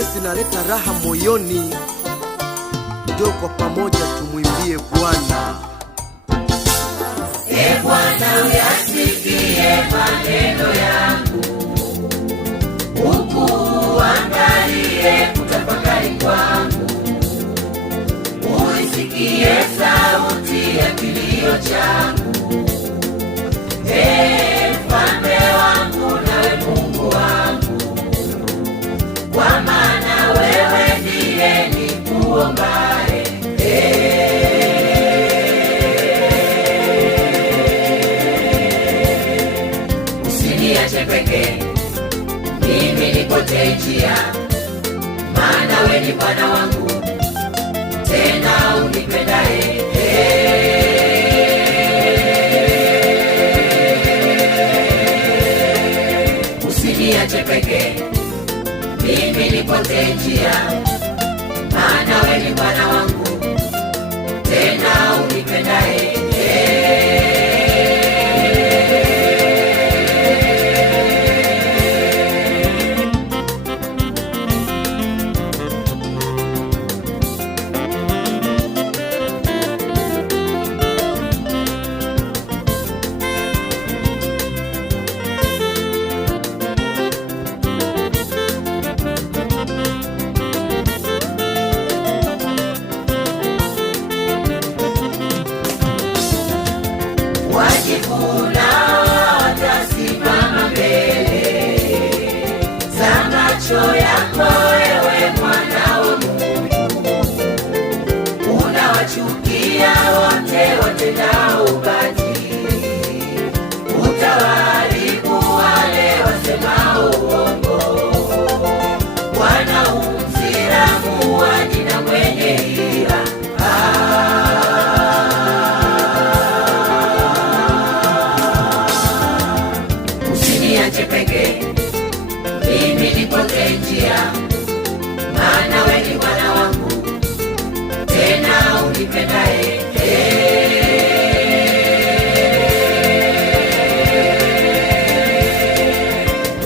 Yesu inaleta raha moyoni. Ndio kwa pamoja tumwimbie Bwana. Bwana uyasikie maneno yangu, uangalie kutafakari kwangu, uisikie sauti ya kilio changu. Mfalme wangu nawe Mungu wangu, kwa maana wewe ndiye nikuombaye. Usiniache peke mimi nipotee njia, maana wewe ni Bwana wangu, tena unipendaye. Usiniache peke mimi nipotee njia, maana wewe ni Bwana wangu, tena unipendaye. Wajivuna watasimama mbele za macho yako, wewe Mwana wa Mungu. Unawachukia wote watendao ubatili, utawaharibu wale wasemao uongo. Bwana humzira muuaji na mwenye hila. Usiniache peke mimi nipotee njia, maana wewe ni Bwana wangu, tena unipendaye.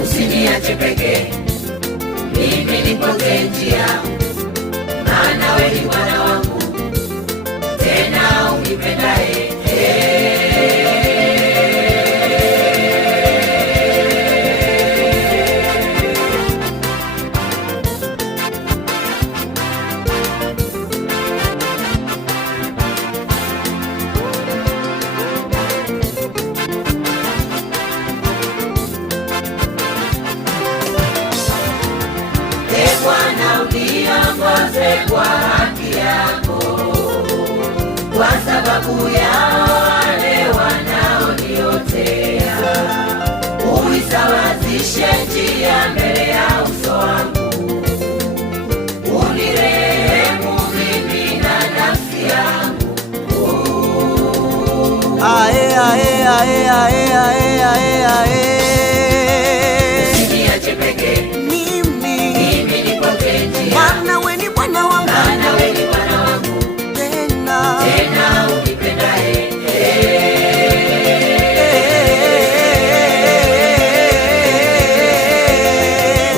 Usiniache peke mimi nipotee njia, maana wewe ni Bwana wangu, tena unipendaye. Bwana uniongoze kwa haki yako, kwa sababu yao wale wanaoniotea. Uisawazishe njia mbele ya uso wangu, unirehemu mimi na nafsi yangu. Ae ae ae ae ae ae ae. Usiniache peke mimi nipotee njia, Maana wewe ni Bwana wangu, maana wewe ni Bwana wangu, tena unipendaye.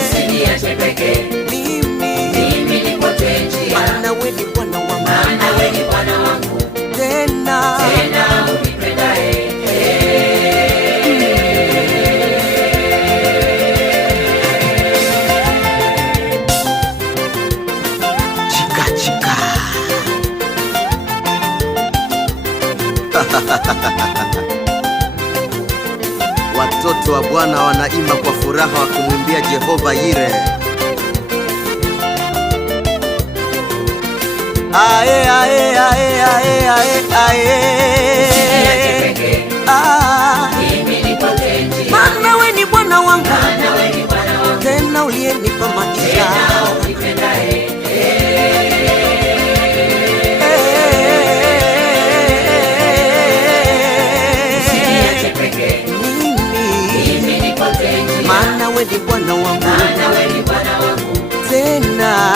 Usiniache peke mimi nipotee njia, maana wewe ni Bwana wangu, maana wewe ni Bwana wangu, tena unipendaye. chika chika. Watoto wa Bwana wanaimba kwa furaha wakimwimbia Jehova Yire. Ae ae ae ae ae ae. Usiniache peke mimi nipotee njia, Maana wewe ni Bwana wangu, maana wewe ni Bwana wangu, tena uliyenipa maisha. tena unipendaye. Usiniache peke mimi nipotee njia, Maana wewe ni Bwana wangu, maana wewe ni Bwana wangu, tena